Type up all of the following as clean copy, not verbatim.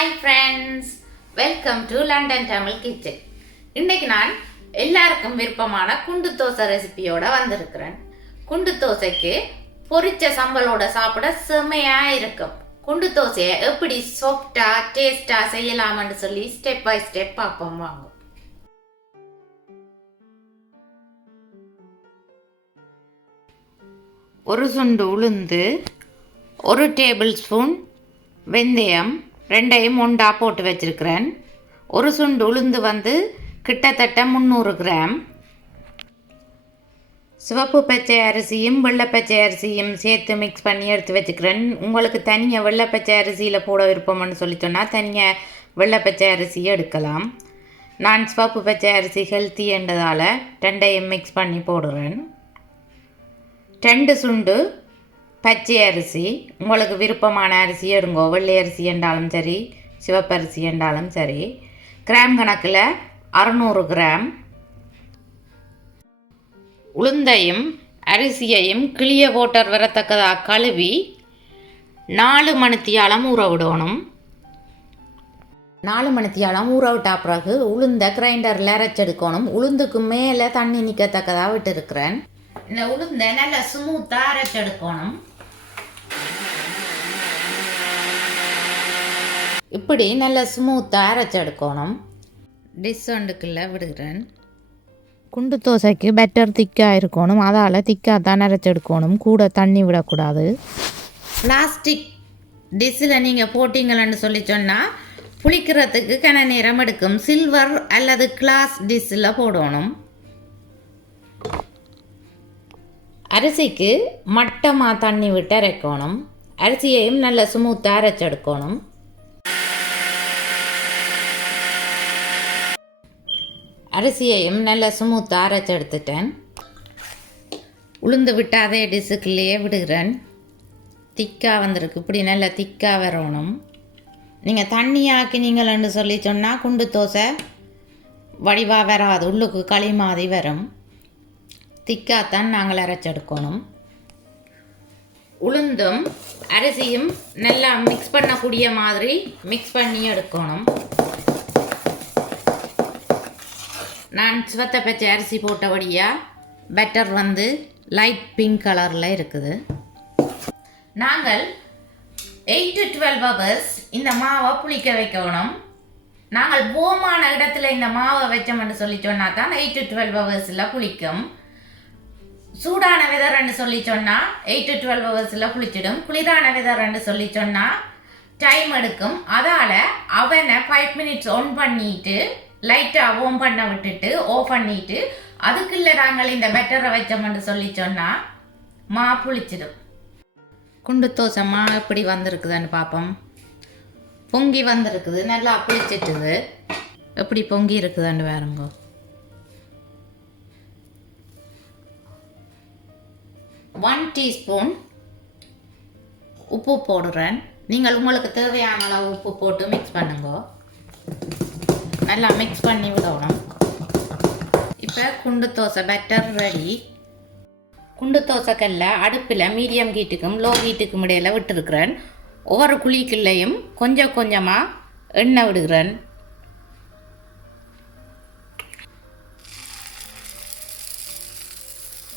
Hi friends, welcome to London Tamil kitchen. இன்றைக்கு நான் எல்லாருக்கும் விருப்பமான குண்டு தோசை ரெசிபியோட வந்திருக்கிறேன். குண்டு தோசைக்கு பொரிச்ச சம்பளோட சாப்பிட செம்மையாக இருக்கும். குண்டு தோசையை எப்படி சாஃப்டாக டேஸ்டாக செய்யலாம்னு சொல்லி ஸ்டெப் பை ஸ்டெப் பார்ப்போம் வாங்க. ஒரு சுண்டு உளுந்து, ஒரு டேபிள் ஸ்பூன் வெந்தயம் ரெண்டையும் ஒன்றா போட்டு வச்சுருக்கிறேன். ஒரு சுண்டு உளுந்து கிட்டத்தட்ட 300 கிராம். சிவப்பு பச்சை அரிசியும் வெள்ளை பச்சை அரிசியும் சேர்த்து மிக்ஸ் பண்ணி எடுத்து வச்சுக்கிறேன். உங்களுக்கு தனியாக வெள்ளை பச்சை அரிசியில் போட விருப்பம்னு சொல்லி சொன்னால் தனியாக வெள்ளை பச்சை அரிசியை எடுக்கலாம். நான் சிவப்பு பச்சை அரிசி ஹெல்த்தி என்றதால் ரெண்டையும் மிக்ஸ் பண்ணி போடுறேன். 2 சுண்டு பச்சை அரிசி, உங்களுக்கு விருப்பமான அரிசி எடுங்கோ. வெள்ளை அரிசி என்றாலும் சரி, சிவப்பரிசி என்றாலும் சரி. கிராம் கணக்கில் 600 கிராம். உளுந்தையும் அரிசியையும் கிளிய வாட்டர் வரத்தக்கதாக கழுவி 4 மணித்தியாலம் ஊற விடணும். 4 மணித்தியாலம் ஊற விட்டா பிறகு உளுந்தை கிரைண்டரில் அரைச்செடுக்கணும். உளுந்துக்கு மேலே தண்ணி நிற்கத்தக்கதாக விட்டுருக்கிறேன். இந்த உளுந்தை நல்லா ஸ்மூத்தாக அரைச்செடுக்கணும். இப்படி நல்லா ஸ்மூத்தாக அரைச்செடுக்கணும். டிஷ் ஒன்றுக்குள்ளே விடுகிறேன். குண்டு தோசைக்கு பெட்டர் திக்காக இருக்கணும், அதால் திக்காக தான் அரைச்செடுக்கணும். கூட தண்ணி விடக்கூடாது. பிளாஸ்டிக் டிஷ்ஷில் நீங்கள் போட்டிங்களன்னு சொல்லி சொன்னால் புளிக்கிறதுக்கு கன நேரம் எடுக்கும். சில்வர் அல்லது கிளாஸ் டிஷ்ஷில் போடணும். அரிசிக்கு மட்டமாக தண்ணி விட்டு அரைக்கணும். அரிசியையும் நல்ல ஸ்மூத்தாக அரைச்செடுக்கணும். அரிசியையும் நல்ல ஸ்மூத்தாக அரைச்செடுத்துட்டேன். உளுந்து விட்டு அதே டிஷ்ஷுக்குள்ளேயே விடுகிறேன். திக்காக வந்திருக்கு. இப்படி நல்லா திக்காக வரணும். நீங்கள் தண்ணி ஆக்கினீங்களன்னு சொல்லி சொன்னால் குண்டு தோசை வடிவாக வராது, உள்ளுக்கு களி மாதிரி வரும். திக்காகத்தான் நாங்கள் அரைச்செடுக்கணும். உளுந்தும் அரிசியும் நல்லா மிக்ஸ் பண்ணக்கூடிய மாதிரி மிக்ஸ் பண்ணி எடுக்கணும். நான் சிவத்த பச்சை அரிசி போட்டபடியாக பெட்டர் லைட் பிங்க் கலரில் இருக்குது. நாங்கள் 8 to 12 hours இந்த மாவை புளிக்க வைக்கணும். நாங்கள் போமான இடத்துல இந்த மாவை வச்சோம்னு சொல்லி சொன்னால் தான் 8 to 12 hours புளிக்கும். சூடான வெதர்ன்னு சொல்லி சொன்னால் 8 to 12 hours புளிச்சிடும். குளிரான வெதர்ன்னு சொல்லி சொன்னால் டைம் எடுக்கும். அதால் அவனை 5 minutes ஆன் பண்ணிட்டு லைட்டாக ஓம் பண்ண விட்டுட்டு ஆஃப் பண்ணிட்டு அதுக்குள்ளே நாங்கள் இந்த பெட்டரை வச்சோம்னு சொல்லி சொன்னால் மா புளிச்சிடும். குண்டு தோசை மா எப்படி வந்திருக்குதுன்னு பார்ப்போம். பொங்கி வந்திருக்குது, நல்லா புளிச்சிட்டுது. எப்படி பொங்கி இருக்குதுன்னு வேறுங்கோ. ஒன் டீஸ்பூன் உப்பு போடுறேன். நீங்கள் உங்களுக்கு தேவையான அளவு உப்பு போட்டு மிக்ஸ் பண்ணுங்க. நல்லா மிக்ஸ் பண்ணி விடணும். இப்போ குண்டு தோசை பெட்டர் ரெடி. குண்டு தோசைக்கல்ல அடுப்பில் மீடியம் ஹீட்டுக்கும் லோ ஹீட்டுக்கும் இடையில் விட்டுருக்கிறேன். ஒவ்வொரு குழிக்குள்ளேயும் கொஞ்சம் கொஞ்சமாக எண்ணெய் விடுகிறேன்.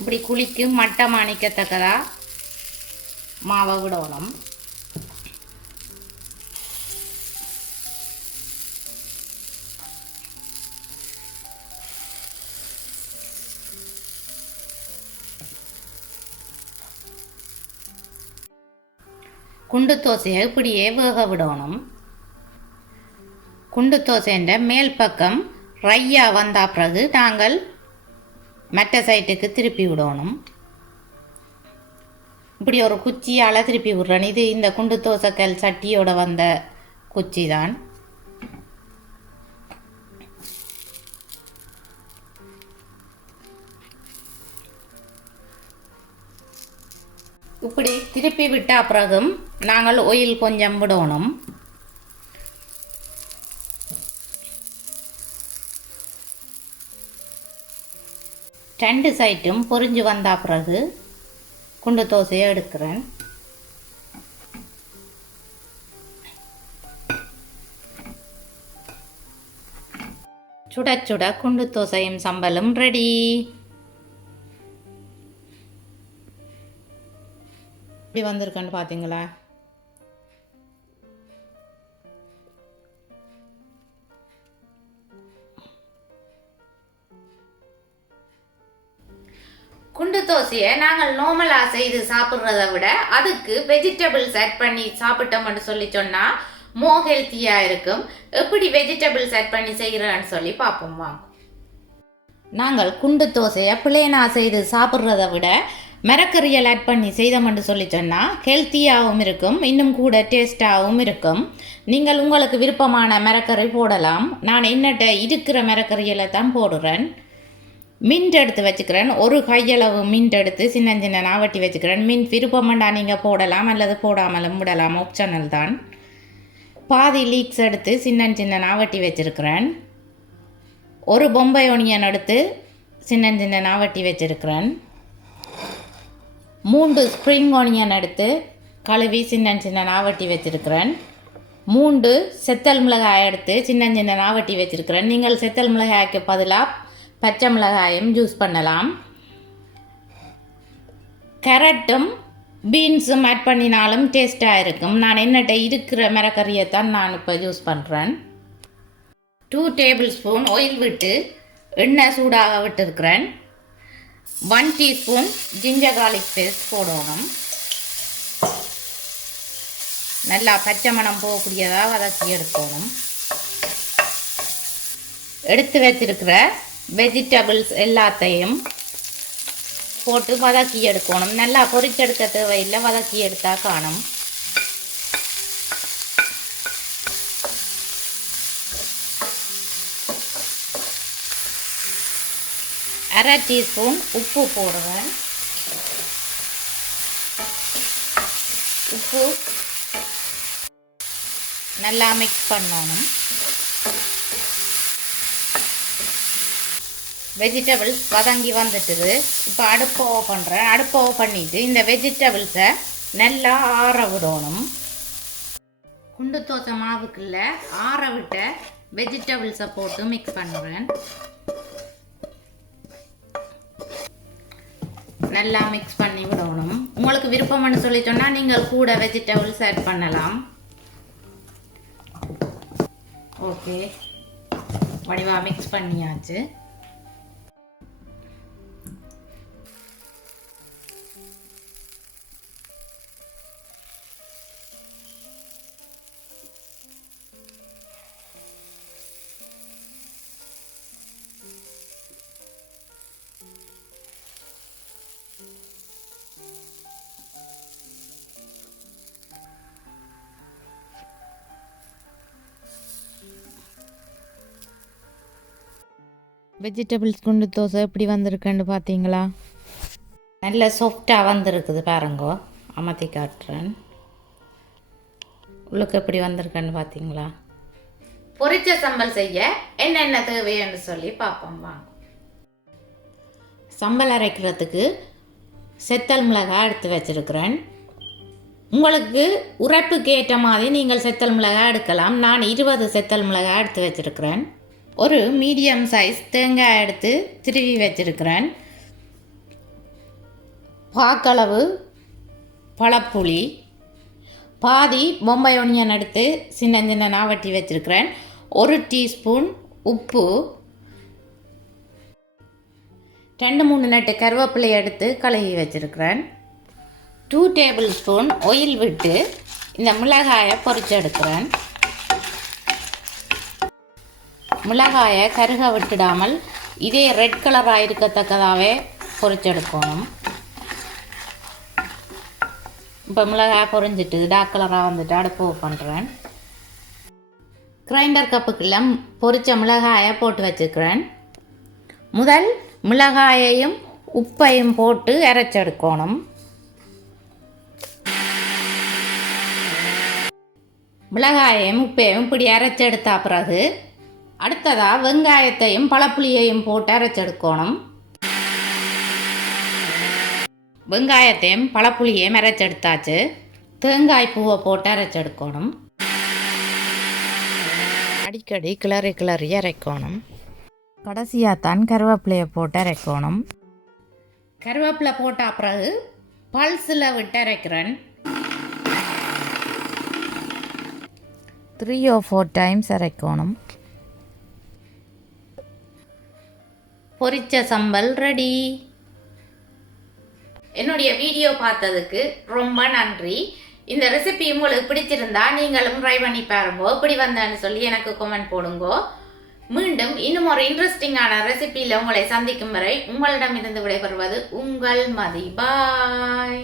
இப்படி குழிக்கு மட்டமாக நிற்கத்தக்கதாக மாவை விடணும். குண்டு தோசையை இப்படியே வேக விடணும். குண்டு தோசைன்ற மேல் பக்கம் ரையாக வந்த பிறகு நாங்கள் மற்ற சைட்டுக்கு திருப்பி விடணும். இப்படி ஒரு குச்சியால் திருப்பி விடுறேன். இது இந்த குண்டு தோசைக்கல் சட்டியோட வந்த குச்சி தான். இப்படி திருப்பி விட்ட பிறகும் நாங்கள் ஆயில் கொஞ்சம் விடணும். ரெண்டு சைட்டும் பொரிஞ்சு வந்த பிறகு குண்டு தோசையை எடுக்கிறேன். சுட சுட குண்டு தோசையும் சம்பலும் ரெடி. இப்படி வந்திருக்குன்னு பார்த்தீங்களா? குண்டு தோசையை நாங்கள் நார்மலாக செய்து சாப்பிட்றத விட அதுக்கு வெஜிடபிள்ஸ் ஆட் பண்ணி சாப்பிட்டோம்னு சொல்லி சொன்னால் மோர் ஹெல்த்தியாக இருக்கும். எப்படி வெஜிடபிள்ஸ் ஆட் பண்ணி செய்கிறேன்னு சொல்லி பார்ப்போம் வாங்க. நாங்கள் குண்டு தோசையை பிளேனாக செய்து சாப்பிட்றத விட மரக்கறியல் ஆட் பண்ணி செய்தோம்னு சொல்லி சொன்னால் ஹெல்த்தியாகவும் இருக்கும், இன்னும் கூட டேஸ்ட்டாகவும் இருக்கும். நீங்கள் உங்களுக்கு விருப்பமான மரக்கறி போடலாம். நான் என்னட்ட இருக்கிற மரக்கறியலை தான் போடுறேன். மின்ட் எடுத்து வச்சுக்கிறேன். ஒரு கையளவு மின்ட் எடுத்து சின்ன சின்ன நாவட்டி வச்சுக்கிறேன். மின்ட் விருப்பமாண்டா நீங்கள் போடலாம் அல்லது போடாமலும் விடலாம், ஆப்ஷனல் தான். பாதி லீக்ஸ் எடுத்து சின்ன சின்ன நாவட்டி வச்சுருக்கிறேன். ஒரு பொம்பை ஒனியன் எடுத்து சின்ன சின்ன நாவட்டி வச்சுருக்கிறேன். 3 ஸ்ப்ரிங் ஒனியன் எடுத்து கழுவி சின்ன சின்ன நாவட்டி வச்சுருக்கிறேன். 3 செத்தல் மிளகாய் எடுத்து சின்ன சின்ன நாவட்டி வச்சுருக்கிறேன். நீங்கள் செத்தல் மிளகாய்க்கு பதிலாக பச்சை மிளகாயும் யூஸ் பண்ணலாம். கேரட்டும் பீன்ஸும் ஆட் பண்ணினாலும் டேஸ்ட்டாக இருக்கும். நான் என்னட்ட இருக்கிற மரக்கறியை தான் நான் இப்போ யூஸ் பண்ணுறேன். 2 டேபிள் ஸ்பூன் ஆயில் விட்டு எண்ணெய் சூடாக விட்டுருக்கிறேன். 1 டீஸ்பூன் ஜிஞ்சர் கார்லிக் பேஸ்ட் போடணும். நல்லா பச்சை மணம் போகக்கூடியதாக வதக்கி எடுக்கணும். எடுத்து வச்சிருக்கிற வெஜிடபிள்ஸ் எல்லாத்தையும் போட்டு வதக்கி எடுக்கணும். நல்லா பொரிச்செடுக்க தேவையில்லை, வதக்கி எடுத்தால் காணும். அரை டீஸ்பூன் உப்பு போடுவேன். உப்பு நல்லா மிக்ஸ் பண்ணணும். வெஜிடபிள்ஸ் வதங்கி வந்துட்டுது. இப்போ அடுப்பை ஆஃப் பண்ணுறேன். அடுப்பை ஆஃப் பண்ணிவிட்டு இந்த வெஜிடபிள்ஸை நல்லா ஆற விடணும். குண்டு தோசை மாவுக்குள்ள ஆற விட்ட வெஜிடபிள்ஸை போட்டு மிக்ஸ் பண்ணுறேன். நல்லா மிக்ஸ் பண்ணி விடணும். உங்களுக்கு விருப்பம்னு சொல்லி சொன்னால் நீங்கள் கூட வெஜிடபிள்ஸ் ஆட் பண்ணலாம். ஓகே, வடிவாக மிக்ஸ் பண்ணியாச்சு. வெஜிடபிள்ஸ் குண்டு தோசை எப்படி வந்திருக்குன்னு பார்த்தீங்களா? நல்ல சாஃப்டாக வந்திருக்குது பாருங்கோ. அமர்த்தி காட்டுறேன். உள்ளுக்கு எப்படி வந்திருக்குன்னு பார்த்தீங்களா? பொரிச்ச சம்பல் செய்ய என்னென்ன தேவைன்னு சொல்லி பார்ப்போம் வாங்க. சம்பல் அரைக்கிறதுக்கு செத்தல் மிளகாய் எடுத்து வச்சிருக்கிறேன். உங்களுக்கு உரைப்புக்கு ஏற்ற மாதிரி நீங்கள் செத்தல் மிளகாய் எடுக்கலாம். நான் 20 செத்தல் மிளகாய் எடுத்து வச்சிருக்கிறேன். ஒரு மீடியம் சைஸ் தேங்காய் எடுத்து திருவி வச்சிருக்கிறேன். பாக்களவு பழப்புளி, பாதி பொம்பை ஒனியன் எடுத்து சின்ன சின்ன நாவட்டி வச்சிருக்கிறேன். 1 டீஸ்பூன் உப்பு, 2-3 நட்டு கருவேப்பிலை எடுத்து கழுவி வச்சிருக்கிறேன். 2 டேபிள் ஸ்பூன் ஆயில் விட்டு இந்த மிளகாயை பொரிச்சு எடுக்கிறேன். மிளகாயை கருக விட்டுடாமல் இதே ரெட் கலராக இருக்கத்தக்கதாகவே பொரிச்செடுக்கணும். இப்போ மிளகாய் பொரிஞ்சிட்டு டார்க் கலராக வந்துட்டு அடுப்பு பண்ணுறேன். கிரைண்டர் கப்புக்குள்ள பொரிச்ச மிளகாயை போட்டு வச்சுக்கிறேன். முதல் மிளகாயையும் உப்பையும் போட்டு அரைச்செடுக்கணும். மிளகாயையும் உப்பையும் இப்படி அரைச்செடுத்த பிறகு அடுத்ததாக வெங்காயத்தையும் பழப்புளியையும் போட்டு அரைச்செடுக்கணும். வெங்காயத்தையும் பழப்புளியையும் அரைச்செடுத்தாச்சு. தேங்காய் பூவை போட்டு அரைச்செடுக்கணும். அடிக்கடி கிளறி கிளறி அரைக்கணும். கடைசியாக தான் கருவேப்பிலையை போட்டு அரைக்கணும். கருவேப்பிலை போட்ட பிறகு பல்ஸில் விட்டு அரைக்கிறேன். 3 or 4 டைம்ஸ் அரைக்கணும். பொரிச்ச சம்பல் ரெடி. என்னுடைய வீடியோ பார்த்ததுக்கு ரொம்ப நன்றி. இந்த ரெசிபி உங்களுக்கு பிடிச்சிருந்தா நீங்களும் ட்ரை பண்ணி பாருங்க. எப்படி வந்தேன்னு சொல்லி எனக்கு கமெண்ட் போடுங்க. மீண்டும் இன்னும் ஒரு இன்ட்ரெஸ்டிங்கான ரெசிபியில் உங்களை சந்திக்கும் வரை உங்களிடமிருந்து விடைபெறுவது உங்கள் மதி. பாய்.